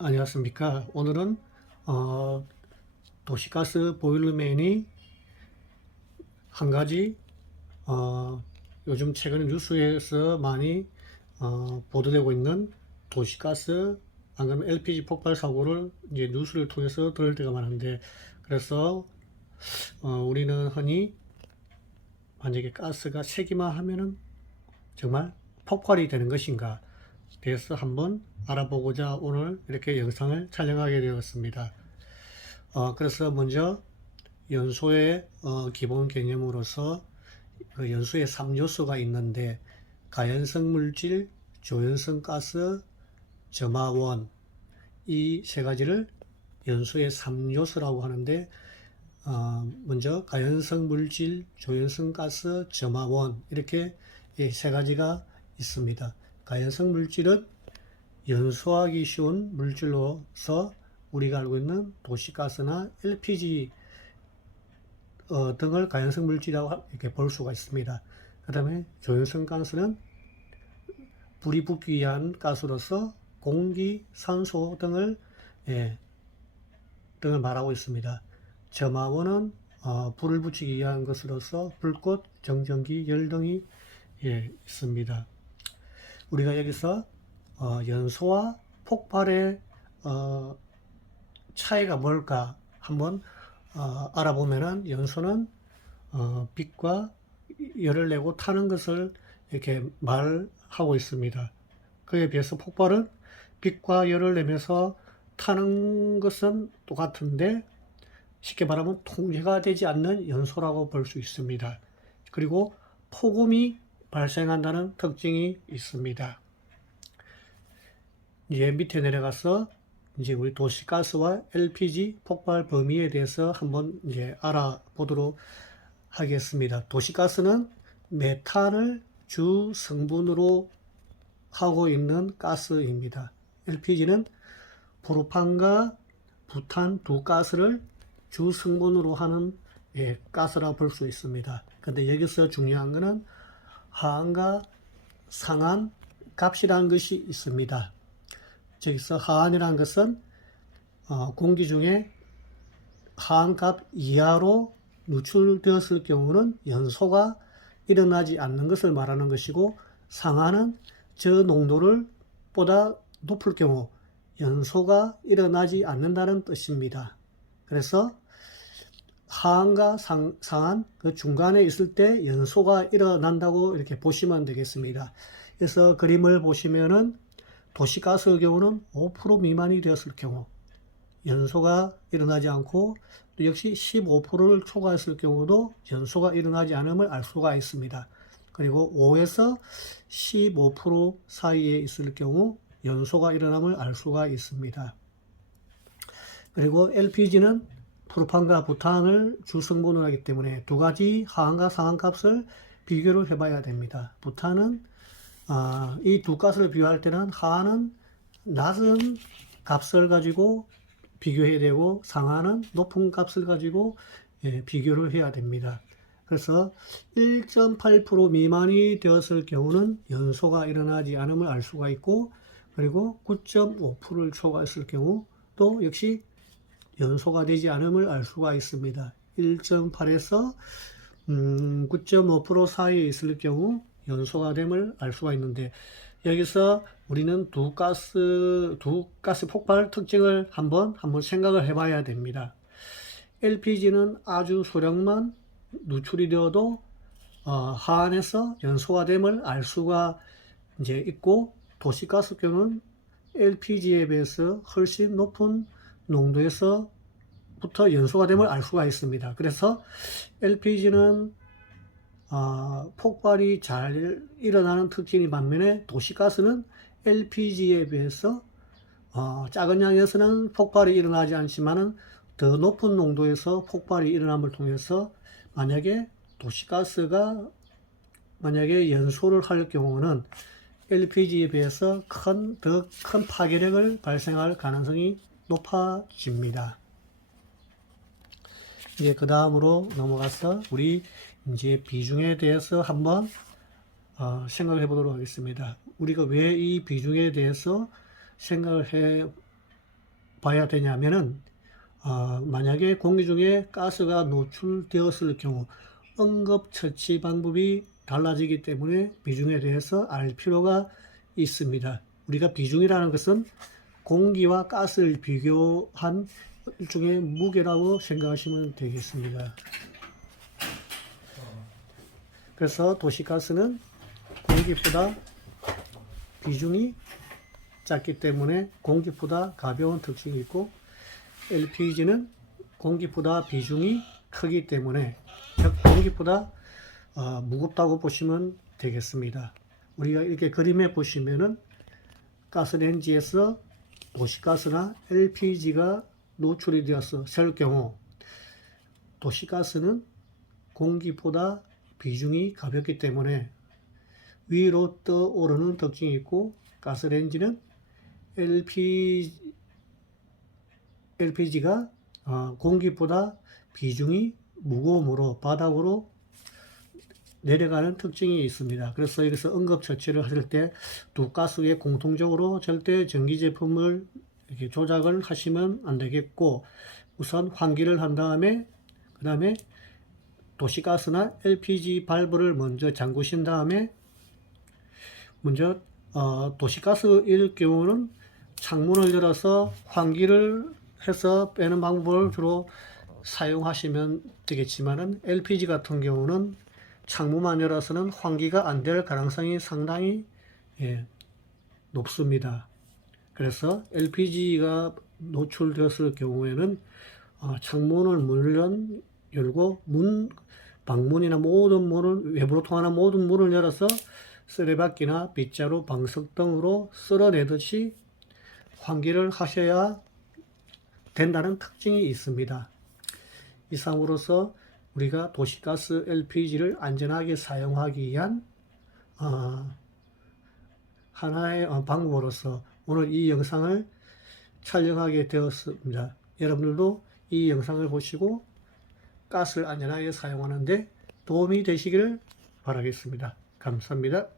안녕하십니까. 오늘은 도시가스 보일러맨이 한 가지 요즘 최근에 뉴스에서 많이 보도되고 있는 도시가스 안 그러면 LPG 폭발 사고를 이제 뉴스를 통해서 들을 때가 많은데, 그래서 우리는 흔히 만약에 가스가 새기만 하면은 정말 폭발이 되는 것인가 대해서 한번 알아보고자 오늘 이렇게 영상을 촬영하게 되었습니다. 그래서 먼저 연소의 기본 개념으로서 그 연소의 3요소가 있는데, 가연성 물질, 조연성 가스, 점화원, 이 세 가지를 연소의 3요소라고 하는데, 먼저 가연성 물질, 조연성 가스, 점화원, 이렇게 이 세 가지가 있습니다. 가연성 물질은 연소하기 쉬운 물질로서 우리가 알고 있는 도시가스나 LPG 등을 가연성 물질이라고 이렇게 볼 수가 있습니다. 그 다음에 조연성 가스는 불이 붙기 위한 가스로서 공기, 산소 등을 말하고 있습니다. 점화원은 불을 붙이기 위한 것으로서 불꽃, 정전기, 열 등이 있습니다. 우리가 여기서 연소와 폭발의 차이가 뭘까 한번 알아보면은, 연소는 빛과 열을 내고 타는 것을 이렇게 말하고 있습니다. 그에 비해서 폭발은 빛과 열을 내면서 타는 것은 똑같은데, 쉽게 말하면 통제가 되지 않는 연소라고 볼 수 있습니다. 그리고 폭음이 발생한다는 특징이 있습니다. 이제 밑에 내려가서 이제 우리 도시가스와 LPG 폭발 범위에 대해서 한번 이제 알아보도록 하겠습니다. 도시가스는 메탄을 주 성분으로 하고 있는 가스입니다. LPG는 프로판과 부탄 두 가스를 주 성분으로 하는 가스라 볼 수 있습니다. 근데 여기서 중요한 것은 하한과 상한 값이라는 것이 있습니다. 여기서 하한이라는 것은 공기 중에 하한값 이하로 누출되었을 경우는 연소가 일어나지 않는 것을 말하는 것이고, 상한은 저 농도를 보다 높을 경우 연소가 일어나지 않는다는 뜻입니다. 그래서 하한과 상한 그 중간에 있을 때 연소가 일어난다고 이렇게 보시면 되겠습니다. 그래서 그림을 보시면은 도시가스의 경우는 5% 미만이 되었을 경우 연소가 일어나지 않고, 또 역시 15%를 초과했을 경우도 연소가 일어나지 않음을 알 수가 있습니다. 그리고 5에서 15% 사이에 있을 경우 연소가 일어남을 알 수가 있습니다. 그리고 LPG는 프로판과 부탄을 주성분으로 하기 때문에 두 가지 하한과 상한 값을 비교를 해봐야 됩니다. 부탄은 이 두 가스를 비교할 때는 하한은 낮은 값을 가지고 비교해야 되고, 상한은 높은 값을 가지고 비교를 해야 됩니다. 그래서 1.8% 미만이 되었을 경우는 연소가 일어나지 않음을 알 수가 있고, 그리고 9.5%를 초과했을 경우 또 역시 연소가 되지 않음을 알 수가 있습니다. 1.8에서 9.5% 사이에 있을 경우 연소가 됨을 알 수가 있는데, 여기서 우리는 두 가스 폭발 특징을 한번 생각을 해봐야 됩니다. LPG는 아주 소량만 누출이 되어도 하한에서 연소가 됨을 알 수가 이제 있고, 도시가스경은 LPG에 비해서 훨씬 높은 농도에서부터 연소가 됨을 알 수가 있습니다. 그래서 LPG는 폭발이 잘 일어나는 특징이 반면에, 도시가스는 LPG에 비해서 작은 양에서는 폭발이 일어나지 않지만은 더 높은 농도에서 폭발이 일어남을 통해서, 만약에 도시가스가 연소를 할 경우는 LPG에 비해서 더 큰 파괴력을 발생할 가능성이 높아집니다. 이제 그 다음으로 넘어가서 우리 이제 비중에 대해서 한번 생각을 해보도록 하겠습니다. 우리가 왜 이 비중에 대해서 생각을 봐야 되냐면은 만약에 공기 중에 가스가 노출되었을 경우 응급처치 방법이 달라지기 때문에 비중에 대해서 알 필요가 있습니다. 우리가 비중이라는 것은 공기와 가스를 비교한 일종의 무게라고 생각하시면 되겠습니다. 그래서 도시가스는 공기보다 비중이 작기 때문에 공기보다 가벼운 특징이 있고, LPG는 공기보다 비중이 크기 때문에, 즉 공기보다 무겁다고 보시면 되겠습니다. 우리가 이렇게 그림에 보시면은 가스레인지에서 도시가스나 LPG가 노출이 되었을 경우 도시가스는 공기보다 비중이 가볍기 때문에 위로 떠오르는 특징이 있고, 가스레인지는 LPG가 공기보다 비중이 무거움으로 바닥으로 내려가는 특징이 있습니다. 그래서 여기서 응급처치를 하실 때 두 가스에 공통적으로 절대 전기 제품을 이렇게 조작을 하시면 안 되겠고, 우선 환기를 한 다음에 그 다음에 도시가스나 LPG 발브를 먼저 잠그신 다음에, 먼저 도시가스일 경우는 창문을 열어서 환기를 해서 빼는 방법을 주로 사용하시면 되겠지만은, LPG 같은 경우는 창문만 열어서는 환기가 안 될 가능성이 상당히 높습니다. 그래서 LPG가 노출되었을 경우에는 창문을 물론 열고 방문이나 모든 문을, 외부로 통하는 모든 문을 열어서 쓰레받기나 빗자루, 방석 등으로 쓸어내듯이 환기를 하셔야 된다는 특징이 있습니다. 이상으로서 우리가 도시가스 LPG를 안전하게 사용하기 위한 하나의 방법으로서 오늘 이 영상을 촬영하게 되었습니다. 여러분들도 이 영상을 보시고 가스를 안전하게 사용하는 데 도움이 되시기를 바라겠습니다. 감사합니다.